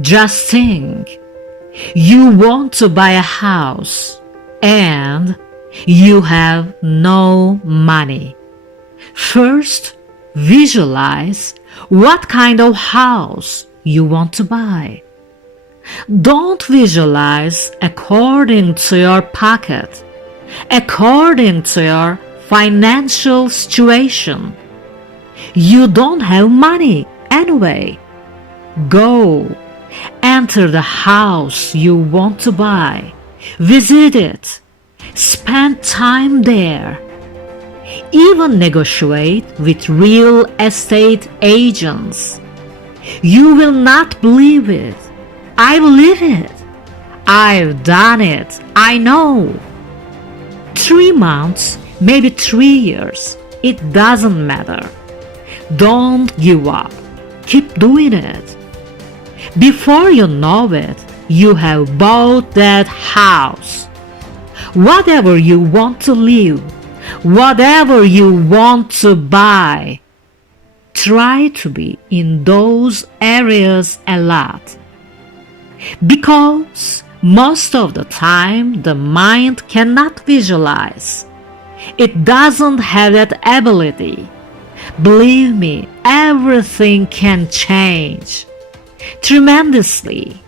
Just think, you want to buy a house and you have no money. First, visualize what kind of house you want to buy. Don't visualize according to your pocket, according to your financial situation. You don't have money anyway. Go, enter the house you want to buy, visit it, spend time there. Even negotiate with real estate agents. You will not believe it. I believe it. I've done it. I know. 3 months, maybe 3 years. It doesn't matter. Don't give up. Keep doing it. Before you know it, you have bought that house. Whatever you want to live, whatever you want to buy, try to be in those areas a lot. Because most of the time the mind cannot visualize. It doesn't have that ability. Believe me, everything can change tremendously